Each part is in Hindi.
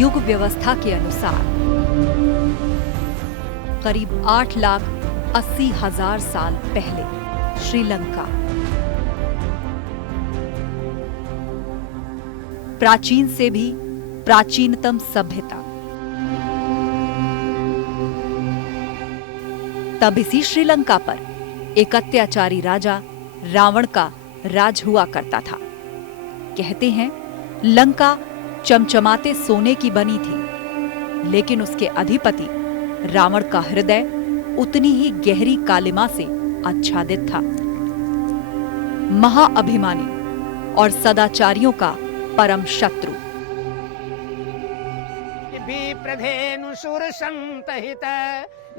युग व्यवस्था के अनुसार करीब 8,80,000 साल पहले श्रीलंका प्राचीन से भी प्राचीनतम सभ्यता। तब इसी श्रीलंका पर एक अत्याचारी राजा रावण का राज हुआ करता था। कहते हैं लंका चमचमाते सोने की बनी थी, लेकिन उसके अधिपति रावण का हृदय उतनी ही गहरी कालिमा से आच्छादित था। महाअभिमानी और सदाचारियों का परम शत्रु। विप्रधेनु सुर संतहित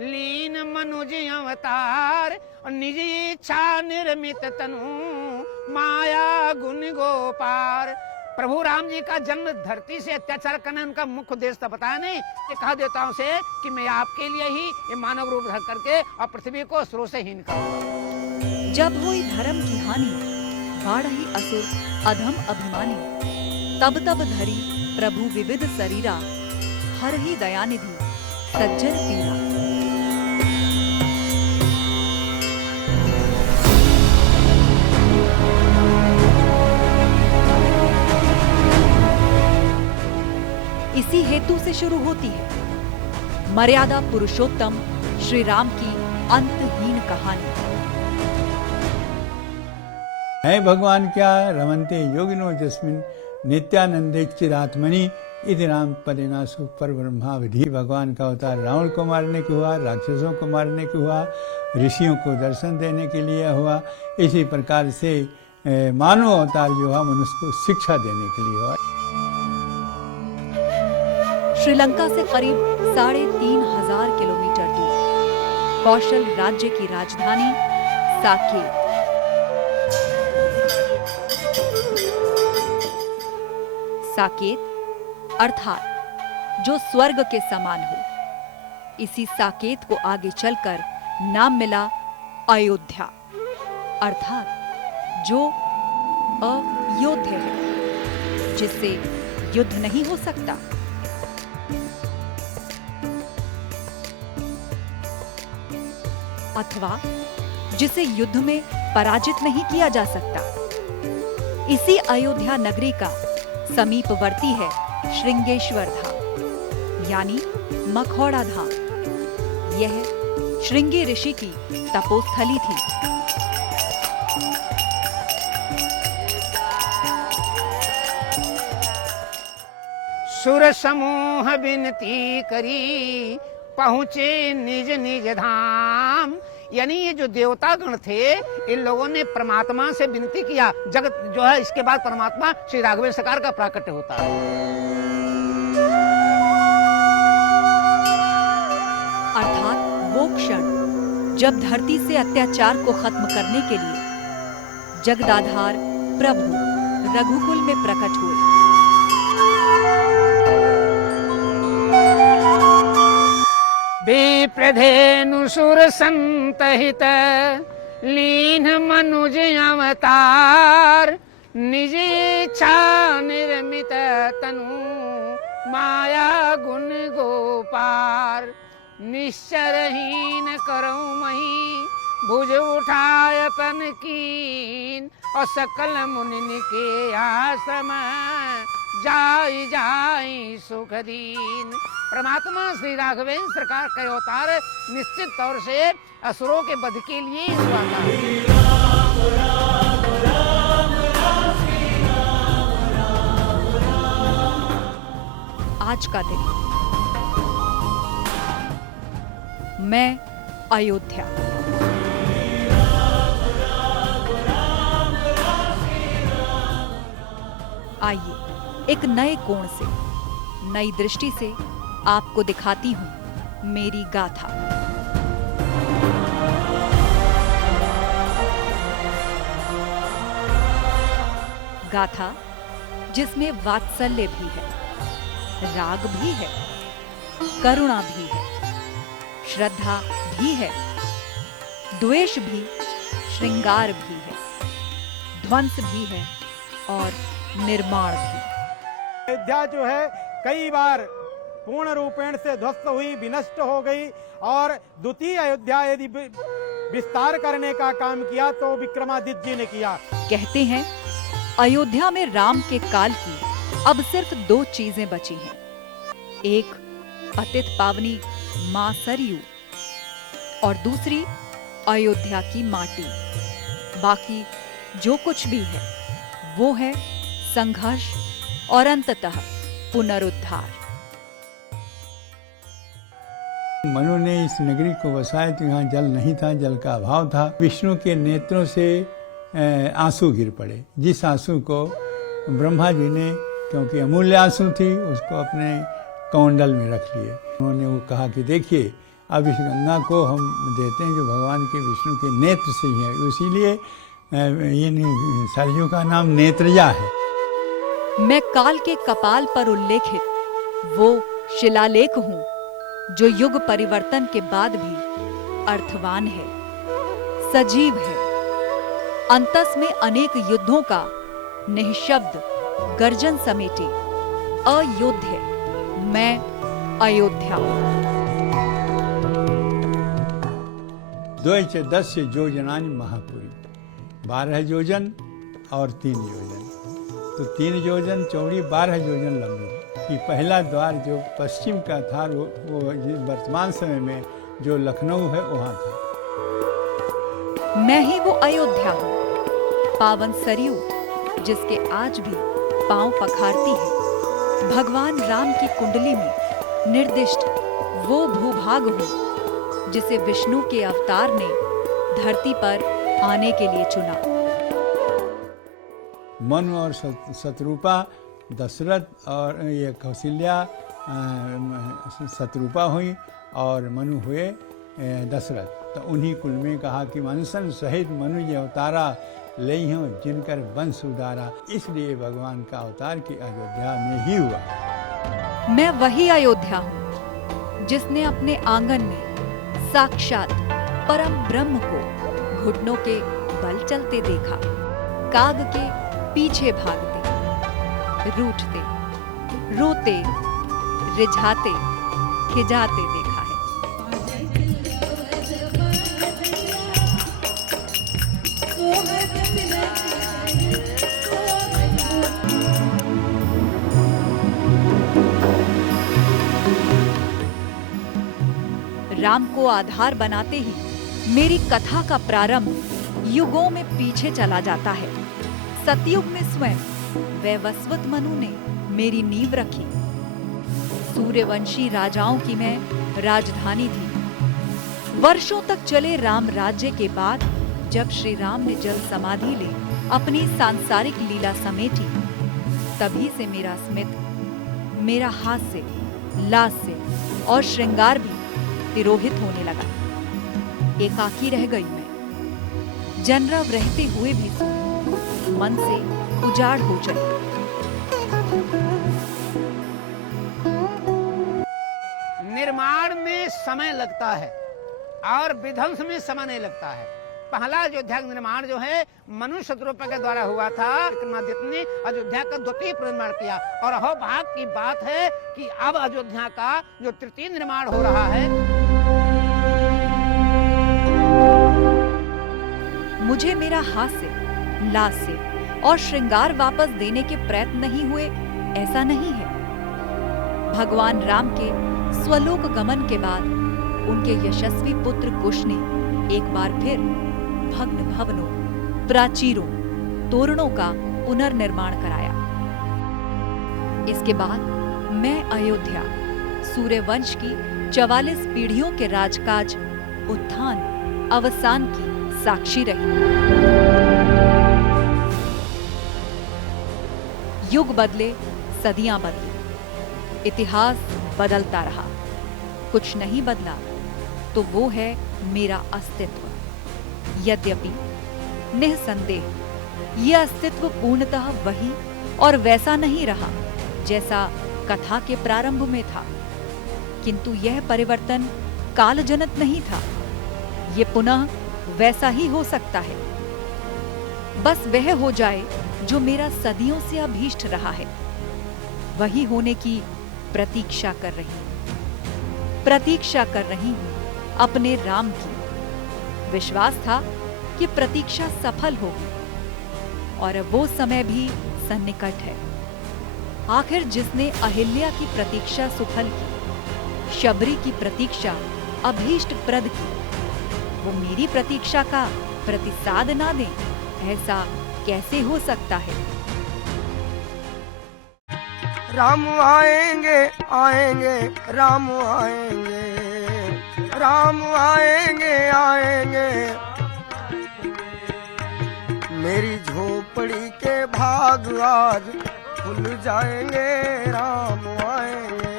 लीन मनुज अवतार और निज इच्छा निर्मित तनु माया गुण गोपार। प्रभु राम जी का जन्म धरती से अत्याचार करना उनका मुख्य उद्देश्य था। बताया नहीं कि कहा देवताओं से कि मैं आपके लिए ही ये मानव रूप धर करके और पृथ्वी को असुरों से हीन करूंगा। जब हुई धर्म की हानि बाढ़ही असुर अधम अभिमानी, तब तब धरी प्रभु विविध शरीरा हर ही दयानिधि सज्जन पीरा। इसी हेतु से शुरू होती है मर्यादा पुरुषोत्तम श्री राम की अंतहीन कहानी। है भगवान क्या रमन्ते योगिनो जस्मिन् नित्यानंदेक्षिरात्मनि इति राम पदेनासु पर ब्रह्मावधि। भगवान का अवतार रावण को मारने के हुआ, राक्षसों को मारने के हुआ, ऋषियों को दर्शन देने के लिए हुआ। इसी प्रकार से मानव अवतार जो है मनुष्य को शिक्षा देने के लिए हुआ। श्रीलंका से करीब 3,500 किलोमीटर दूर कौशल राज्य की राजधानी साकेत। साकेत अर्थात जो स्वर्ग के समान हो। इसी साकेत को आगे चलकर नाम मिला अयोध्या, अर्थात जो अयोध्य है, जिससे युद्ध नहीं हो सकता। अथवा जिसे युद्ध में पराजित नहीं किया जा सकता। इसी अयोध्या नगरी का समीपवर्ती है श्रृंगेश्वर धाम, यानी मखौड़ा धाम। यह श्रृंगी ऋषि की तपोस्थली थी। सुर समूह विनती करी पहुंचे निज निज धाम। यानी ये जो देवता गण थे, इन लोगों ने परमात्मा से विनती किया। जगत जो है इसके बाद परमात्मा श्री राघवेंद्र सरकार का प्राकट्य होता है। अर्थात वो क्षण जब धरती से अत्याचार को खत्म करने के लिए जगदाधार प्रभु रघुकुल में प्रकट हुए। विप्रधेनु सुर संतहित लीन मनुज अवतार निज इच्छा निर्मित तनु माया गुण गोपार। निश्चरहीन करऊं मही भुज उठायपन कीन और सकल मुनि के आश्रम जाई जाई सुख दीन। परमात्मा श्री राघवेंद्र सरकार का अवतार निश्चित तौर से असुरों के वध के लिए हुआ था। आज का दिन मैं अयोध्या। आइए एक नए कोण से, नई दृष्टि से आपको दिखाती हूं मेरी गाथा। गाथा जिसमें वात्सल्य भी है, राग भी है, करुणा भी है, श्रद्धा भी है, द्वेष भी, श्रृंगार भी है, ध्वंस भी है और निर्माण भी। अयोध्या जो है कई बार पूर्ण रूपेण से ध्वस्त हुई, विनष्ट हो गई। और द्वितीय अयोध्या यदि विस्तार करने का काम किया तो विक्रमादित्य जी ने किया। कहते हैं अयोध्या में राम के काल की अब सिर्फ 2 चीजें बची हैं। एक पतित पावनी मां सरयू और दूसरी अयोध्या की माटी। बाकी जो कुछ भी है वो है संघर्ष और अंततः पुनरुद्धार। मनु ने इस नगरी को बसाया तो यहाँ जल नहीं था, जल का अभाव था। विष्णु के नेत्रों से आंसू गिर पड़े, जिस आंसू को ब्रह्मा जी ने, क्योंकि अमूल्य आंसू थी, उसको अपने कमंडल में रख लिए। उन्होंने वो कहा कि देखिए अब इस गंगा को हम देते हैं जो भगवान के विष्णु के नेत्र से ही है, इसीलिए ये सरयू का नाम नेत्रजा है। मैं काल के कपाल पर उल्लेखित वो शिलालेख हूं जो युग परिवर्तन के बाद भी अर्थवान है, सजीव है। अंतस में अनेक युद्धों का निःशब्द गर्जन समेटे अयोध्या, मैं अयोध्या। 10 योजनानि महापुरी, 12 योजन और 3 योजन, तो 3 योजन चौड़ी 12 योजन लंबी। कि पहला द्वार जो पश्चिम का था वो वर्तमान समय में जो लखनऊ है वहाँ था। मैं ही वो अयोध्या हूँ, पावन सरयू जिसके आज भी पांव पखारती है। भगवान राम की कुंडली में निर्दिष्ट वो भूभाग हूँ जिसे विष्णु के अवतार ने धरती पर आने के लिए चुना। मनु और शत्रुपा, दशरथ और ये कौशल्या शत्रुपा हुई और मनु हुए दशरथ। तो उन्हीं कुल में कहा कि मनुष्य सहित मनु ये अवतारा लई हो जिनकर वंश उदारा। इसलिए भगवान का अवतार की अयोध्या में ही हुआ। मैं वही अयोध्या हूँ जिसने अपने आंगन में साक्षात परम ब्रह्म को घुटनों के बल चलते देखा, काग के पीछे भागते, रूठते, रोते, रिझाते, खिजाते देखा है। राम को आधार बनाते ही मेरी कथा का प्रारंभ युगों में पीछे चला जाता है। सतयुग में स्वयं वैवस्वत मनु ने मेरी नींव रखी। सूर्यवंशी राजाओं की मैं राजधानी थी। वर्षों तक चले राम राज्य के बाद जब श्री राम ने जल समाधि ले अपनी सांसारिक लीला समेटी, तभी से मेरा स्मित, मेरा हास्य, लास्य और श्रृंगार भी तिरोहित होने लगा। एकाकी रह गई मैं, जनरव रहते हुए भी मन से उजाड़ हो चली। निर्माण में समय लगता है और विध्वंस में समय नहीं लगता है। पहला अयोध्या का निर्माण जो है मनु शत्रुपा के द्वारा हुआ था। विक्रमादित्य ने अयोध्या का द्वितीय पुनर्निर्माण किया और अहोभाग की बात है कि अब अयोध्या का जो तृतीय निर्माण हो रहा है। मुझे मेरा हास्य, लास्य और श्रृंगार वापस देने के प्रयत्न नहीं हुए, ऐसा नहीं है। भगवान राम के स्वलोक गमन के बाद उनके यशस्वी पुत्र कुश ने एक बार फिर भग्न भवनों, प्राचीरों, तोरणों का पुनर्निर्माण कराया। इसके बाद मैं अयोध्या सूर्यवंश की 44 पीढ़ियों के राजकाज, उत्थान, अवसान की साक्षी रही। युग बदले, सदियां बदली, इतिहास बदलता रहा। कुछ नहीं बदला तो वो है मेरा अस्तित्व। यद्यपि निःसंदेह यह अस्तित्व पूर्णतः वही और वैसा नहीं रहा जैसा कथा के प्रारंभ में था, किंतु यह परिवर्तन कालजनित नहीं था। यह पुनः वैसा ही हो सकता है। बस वह हो जाए जो मेरा सदियों से अभीष्ट रहा है। वही होने की प्रतीक्षा कर रही हूं, प्रतीक्षा कर रही हूं अपने राम की। विश्वास था कि प्रतीक्षा सफल होगी और अब वो समय भी सन्निकट है। आखिर जिसने अहिल्या की प्रतीक्षा सुफल की, शबरी की प्रतीक्षा अभीष्ट प्रद की, वो मेरी प्रतीक्षा का प्रतिसाद ना दे, ऐसा कैसे हो सकता है? राम आएंगे आएंगे राम आएंगे, राम आएंगे आएंगे, मेरी झोपड़ी के भाग आज खुल जाएंगे। राम आएंगे,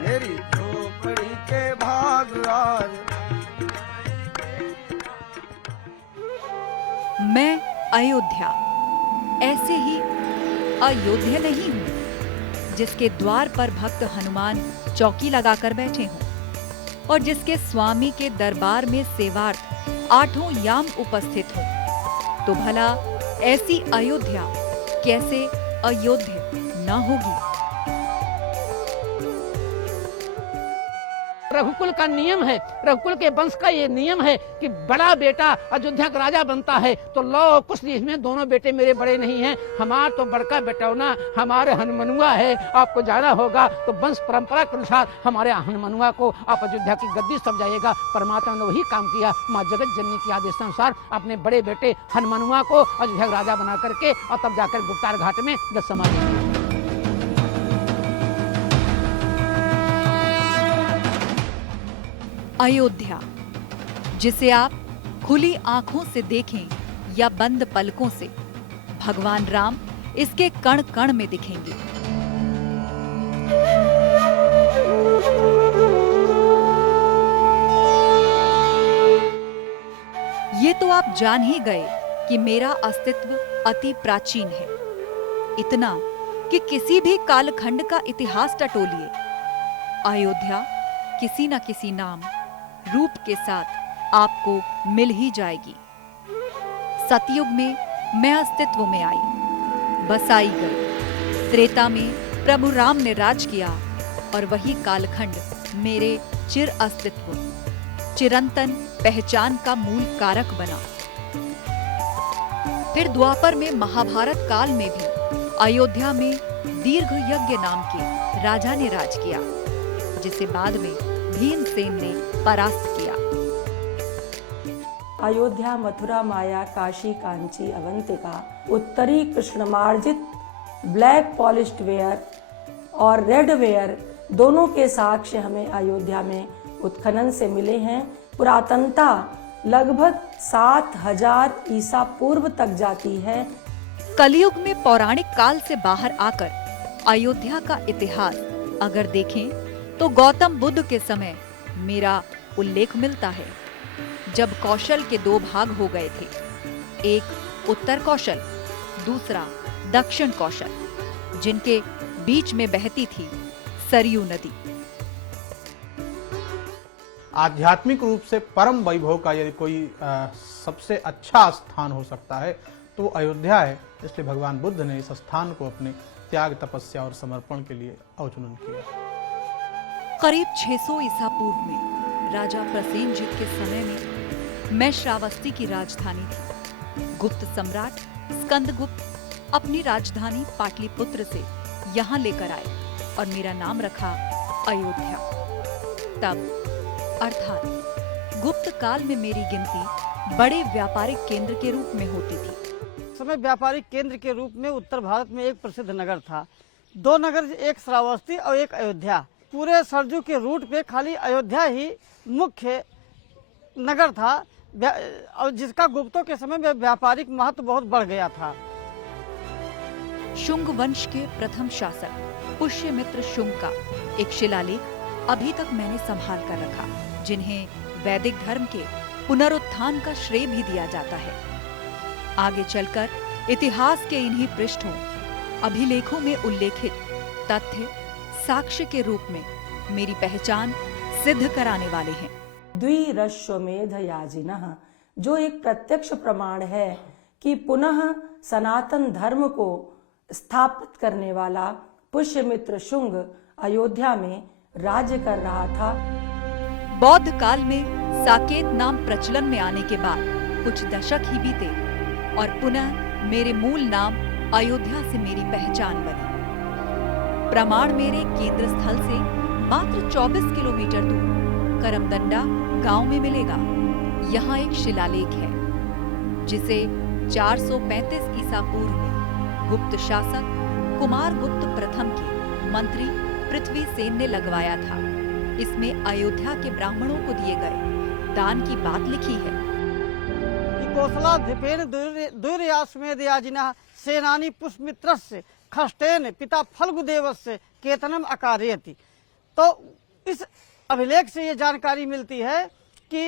मेरी झोपड़ी के भाग आज। मैं अयोध्या ऐसे ही अयोध्या नहीं हूं जिसके द्वार पर भक्त हनुमान चौकी लगाकर बैठे हों और जिसके स्वामी के दरबार में सेवार्थ 8 याम उपस्थित हों। तो भला ऐसी अयोध्या कैसे अयोध्या न होगी? रघुकुल का नियम है, रघुकुल के वंश का ये नियम है कि बड़ा बेटा अयोध्या का राजा बनता है। तो लो कुछ इसमें दोनों बेटे मेरे बड़े नहीं हैं, हमारा तो बड़का बेटौना हमारे हनुमनुआ है। आपको जाना होगा तो वंश परंपरा के अनुसार हमारे हनुमनुआ को आप अयोध्या की गद्दी सब जाइएगा। परमात्मा ने वही काम किया, माँ जगत जननी के आदेशानुसार अपने बड़े बेटे हनुमनुआ को अयोध्या का राजा बना करके और तब जाकर गुप्तार घाट में दस समाधि। अयोध्या जिसे आप खुली आंखों से देखें या बंद पलकों से, भगवान राम इसके कण कण में दिखेंगे। ये तो आप जान ही गए कि मेरा अस्तित्व अति प्राचीन है, इतना कि किसी भी कालखंड का इतिहास टटोलिए, अयोध्या किसी न किसी नाम रूप के साथ आपको मिल ही जाएगी। सतयुग में मैं अस्तित्व में आई, बसाई गई। त्रेता में प्रभु राम ने राज किया और वही कालखंड मेरे चिर अस्तित्व, चिरंतन पहचान का मूल कारक बना। फिर द्वापर में महाभारत काल में भी अयोध्या में दीर्घ यज्ञ नाम के राजा ने राज किया, जिसे बाद में भीमसेन ने परास्त किया। अयोध्या, मथुरा, माया, काशी, कांची, अवंतिका, उत्तरी कृष्णमार्जित ब्लैक पॉलिश्ड वेयर और रेड वेयर दोनों के साक्ष्य हमें अयोध्या में उत्खनन से मिले हैं। पुरातनता लगभग 7000 ईसा पूर्व तक जाती है। कलयुग में पौराणिक काल से बाहर आकर अयोध्या का इतिहास अगर देखें तो गौतम बुद्ध के समय मेरा उल्लेख मिलता है, जब कौशल के 2 भाग हो गए थे, एक उत्तर कौशल, दूसरा दक्षिण कौशल, जिनके बीच में बहती थी सरयू नदी। आध्यात्मिक रूप से परम वैभव का यदि कोई सबसे अच्छा स्थान हो सकता है तो अयोध्या है। इसलिए भगवान बुद्ध ने इस स्थान को अपने त्याग, तपस्या और समर्पण के लिए अवचुनन किया। करीब 600 ईसा पूर्व में राजा प्रसेनजित के समय में मैं श्रावस्ती की राजधानी थी। गुप्त सम्राट स्कंदगुप्त अपनी राजधानी पाटलिपुत्र से यहाँ लेकर आए और मेरा नाम रखा अयोध्या। तब अर्थात गुप्त काल में मेरी गिनती बड़े व्यापारिक केंद्र के रूप में होती थी। समय व्यापारिक केंद्र के रूप में उत्तर भारत में एक प्रसिद्ध नगर था। 2 नगर, एक श्रावस्ती और एक अयोध्या। पूरे सरजू के रूट पे खाली अयोध्या ही मुख्य नगर था और जिसका गुप्तों के समय में व्यापारिक महत्व बहुत बढ़ गया था। शुंग वंश के प्रथम शासक पुष्यमित्र शुंग का एक शिलालेख अभी तक मैंने संभाल कर रखा, जिन्हें वैदिक धर्म के पुनरुत्थान का श्रेय भी दिया जाता है। आगे चलकर इतिहास के इन्हीं पृष्ठों, अभिलेखों में उल्लेखित तथ्य साक्ष्य के रूप में मेरी पहचान सिद्ध कराने वाले हैं। द्विरश्वमेध याजिनः, जो एक प्रत्यक्ष प्रमाण है कि पुनः सनातन धर्म को स्थापित करने वाला पुष्यमित्र शुंग अयोध्या में राज्य कर रहा था। बौद्ध काल में साकेत नाम प्रचलन में आने के बाद कुछ दशक ही बीते और पुनः मेरे मूल नाम अयोध्या से मेरी पहचान बनी। प्रमाण मेरे केंद्र स्थल से मात्र 24 किलोमीटर दूर करमदंडा गांव में मिलेगा। यहाँ एक शिलालेख है जिसे 435 ईसा पूर्व में गुप्त शासक कुमार गुप्त प्रथम के मंत्री पृथ्वी सेन ने लगवाया था। इसमें अयोध्या के ब्राह्मणों को दिए गए दान की बात लिखी है। कोसलाधिपेन दुर्याश्मेदयाजिनः सेनानी पुष्पमित्रस्य खष्टेन पिता फल्गुदेवस्य केतनम अकारयति। तो इस अभिलेख से ये जानकारी मिलती है कि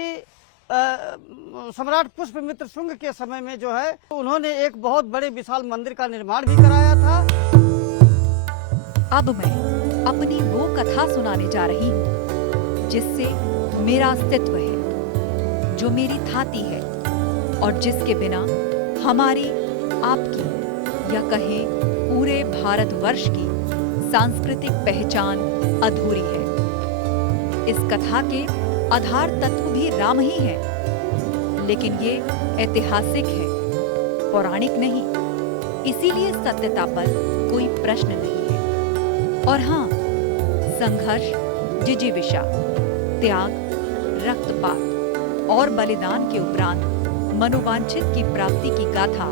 सम्राट पुष्पमित्र शुंग के समय में जो है उन्होंने एक बहुत बड़े विशाल मंदिर का निर्माण भी कराया था। अब मैं अपनी वो कथा सुनाने जा रही हूँ जिससे मेरा अस्तित्व है, जो मेरी थाती है और जिसके बिना हमारी, आपकी या कहें पूरे भारतवर्ष की सांस्कृतिक पहचान अधूरी है। इस कथा के आधार तत्व भी राम ही है, लेकिन ये ऐतिहासिक है, पौराणिक नहीं। इसीलिए सत्यता पर कोई प्रश्न नहीं है। और हाँ, संघर्ष, जिजीविषा, त्याग, रक्तपात और बलिदान के उपरांत मनोवांछित की प्राप्ति की गाथा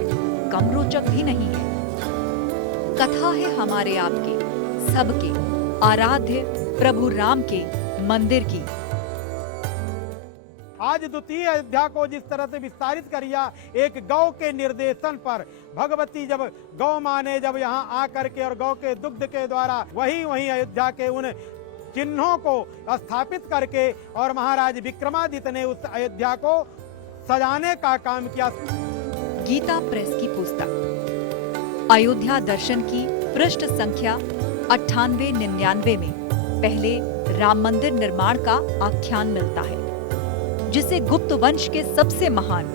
कम रोचक भी नहीं है। कथा है हमारे आपके, सबके आराध्य प्रभु राम के मंदिर की। आज द्वितीय अयोध्या को जिस तरह से विस्तारित करिया, एक गौ के निर्देशन पर भगवती जब गौ माँ ने जब यहाँ आकर के और गौ के दुग्ध के द्वारा वही अयोध्या के उन चिन्हों को स्थापित करके और महाराज विक्रमादित्य ने उस अयोध्या को सजाने का काम किया। गीता प्रेस की पुस्तक अयोध्या दर्शन की पृष्ठ संख्या 98-99 में पहले राम मंदिर निर्माण का आख्यान मिलता है, जिसे गुप्त वंश के सबसे महान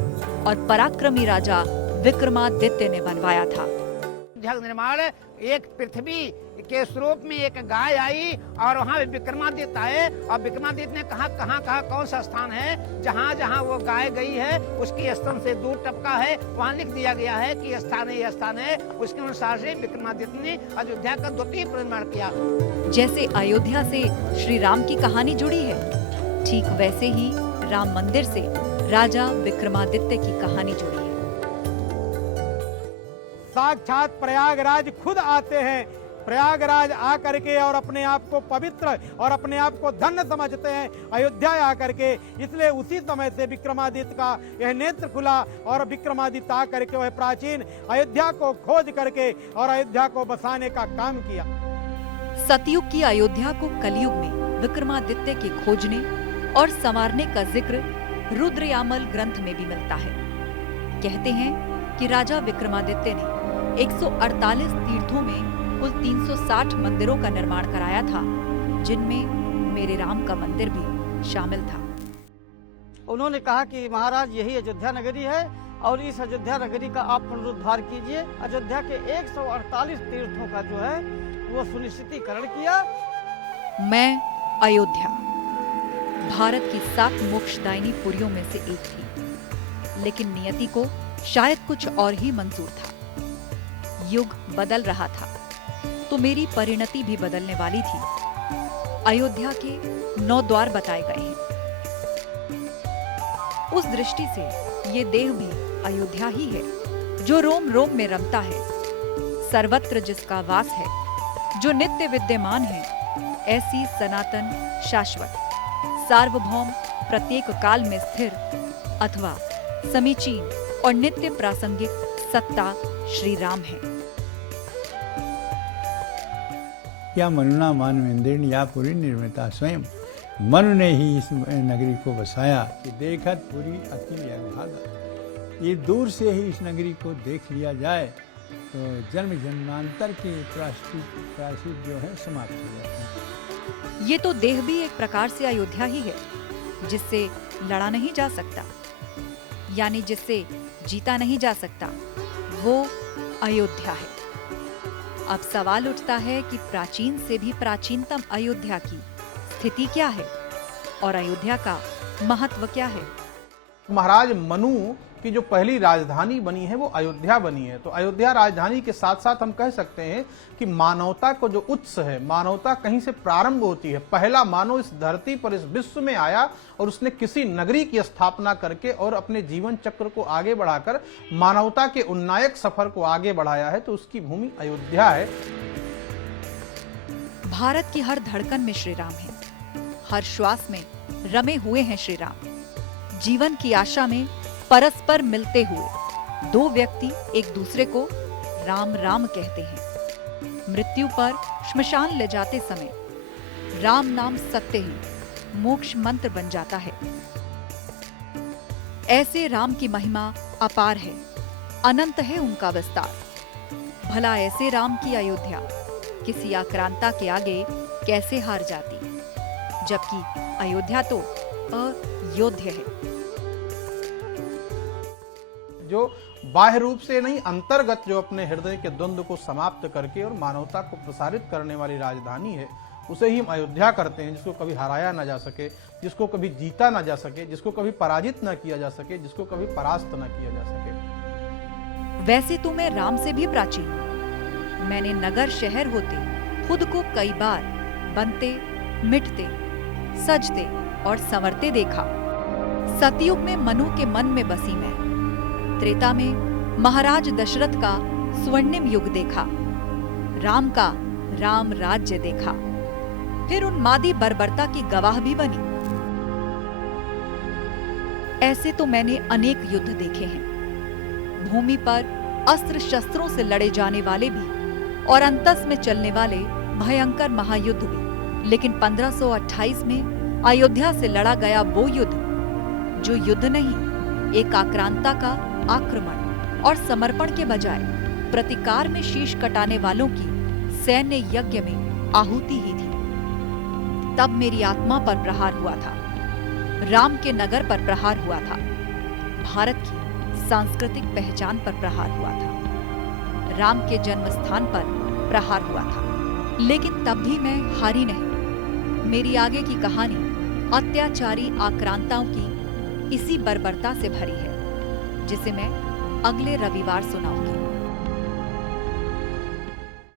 और पराक्रमी राजा विक्रमादित्य ने बनवाया था। जग निर्माण एक पृथ्वी के स्वरूप में एक गाय आई और वहाँ विक्रमादित्य आए और विक्रमादित्य ने कहा कहाँ कौन सा स्थान है जहाँ जहाँ वो गाय गई है उसकी स्तन से दूर टपका है, वहाँ लिख दिया गया है कि यह स्थान है। उसके अनुसार से विक्रमादित्य ने अयोध्या का द्वितीय निर्माण किया। जैसे अयोध्या से श्री राम की कहानी जुड़ी है, ठीक वैसे ही राम मंदिर से राजा विक्रमादित्य की कहानी जुड़ी है। साक्षात प्रयागराज खुद आते हैं, प्रयागराज आकर के और अपने आप को पवित्र और अपने आप को धन्य समझते हैं अयोध्या आकर के। इसलिए उसी समय से विक्रमादित्य का यह नेत्र खुला और विक्रमादित्य आकर के वह प्राचीन अयोध्या को खोज करके और अयोध्या को बसाने का काम किया। सतयुग की अयोध्या को कलयुग में विक्रमादित्य के खोजने और संवारने का जिक्र रुद्रयामल ग्रंथ में भी मिलता है। कहते हैं कि राजा विक्रमादित्य ने 148 तीर्थों में कुल 360 मंदिरों का निर्माण कराया था, जिनमें मेरे राम का मंदिर भी शामिल था। उन्होंने कहा कि महाराज यही अयोध्या नगरी है और इस अयोध्या नगरी का आप पुनरुद्धार कीजिए। अयोध्या के 148 तीर्थों का जो है वो सुनिश्चितीकरण किया। मैं अयोध्या भारत की 7 मोक्षदायिनी पुरियों में से एक थी, लेकिन नियति को शायद कुछ और ही मंजूर था। युग बदल रहा था तो मेरी परिणति भी बदलने वाली थी। अयोध्या के 9 द्वार बताए गए हैं। उस दृष्टि से ये देह भी अयोध्या ही है, जो रोम रोम में रमता है, सर्वत्र जिसका वास है, जो नित्य विद्यमान है, ऐसी सनातन, शाश्वत, सार्वभौम, प्रत्येक काल में स्थिर अथवा समीचीन और नित्य प्रासंगिक सत्ता श्री राम है। क्या मनुना मानवेंद्रेण या पुरी निर्मिता स्वयं, मनु ने ही इस नगरी को बसाया कि देखत पुरी अति अभागा। ये दूर से ही इस नगरी को देख लिया जाए तो जन्म जन्मांतर के प्रायश्चित जो है समाप्त हो जाते हैं। ये तो देह भी एक प्रकार से अयोध्या ही है, जिससे लड़ा नहीं जा सकता, यानी जिससे जीता नहीं जा सकता, वो अयोध्या है। अब सवाल उठता है कि प्राचीन से भी प्राचीनतम अयोध्या की स्थिति क्या है और अयोध्या का महत्व क्या है। महाराज मनु की जो पहली राजधानी बनी है वो अयोध्या बनी है। तो अयोध्या राजधानी के साथ साथ हम कह सकते हैं कि मानवता को जो उत्स है, मानवता कहीं से प्रारंभ होती है। पहला मानव इस धरती पर, इस विश्व में आया और उसने किसी नगरी की स्थापना करके और अपने जीवन चक्र को आगे बढ़ाकर मानवता के उन्नायक सफर को आगे बढ़ाया है, तो उसकी भूमि अयोध्या है। भारत की हर धड़कन में श्री राम है, हर श्वास में रमे हुए हैं श्री राम। जीवन की आशा में परस्पर मिलते हुए दो व्यक्ति एक दूसरे को राम राम कहते हैं। मृत्यु पर श्मशान ले जाते समय राम नाम सत्य ही मोक्ष मंत्र बन जाता है। ऐसे राम की महिमा अपार है, अनंत है उनका विस्तार। भला ऐसे राम की अयोध्या किसी आक्रांता के आगे कैसे हार जाती, जबकि अयोध्या तो अयोध्य है। जो बाह्य रूप से नहीं, अंतर्गत जो अपने हृदय के द्वंद्व को समाप्त करके और मानवता को प्रसारित करने वाली राजधानी है, उसे ही हम अयोध्या करते हैं। जिसको कभी हराया ना जा सके, जिसको कभी जीता ना जा सके, जिसको कभी पराजित ना किया जा सके, जिसको कभी परास्त ना किया जा सके। वैसे तो मैं राम से भी प्राचीन हूं। मैंने नगर शहर होते खुद को कई बार बनते, मिटते, सजते और संवरते देखा। सतयुग में मनु के मन में बसी मैं, त्रेता में महाराज दशरथ का स्वर्णिम युग देखा, राम का राम राज्य देखा, फिर उन्मादी बर्बरता की गवाह भी बनी। ऐसे तो मैंने अनेक युद्ध देखे हैं, भूमि पर अस्त्र शस्त्रों से लड़े जाने वाले भी और अंतस में चलने वाले भयंकर महायुद्ध भी। लेकिन 1528 में अयोध्या से लड़ा गया वो युद्ध जो युद्ध नहीं, एक आक्रांता का आक्रमण और समर्पण के बजाय प्रतिकार में शीश कटाने वालों की सैन्य यज्ञ में आहुति ही थी। तब मेरी आत्मा पर प्रहार हुआ था, राम के नगर पर प्रहार हुआ था, भारत की सांस्कृतिक पहचान पर प्रहार हुआ था, राम के जन्म स्थान पर प्रहार हुआ था। लेकिन तब भी मैं हारी नहीं। मेरी आगे की कहानी अत्याचारी आक्रांताओं की इसी बर्बरता से भरी है, जिसे मैं अगले रविवार सुनाऊंगी।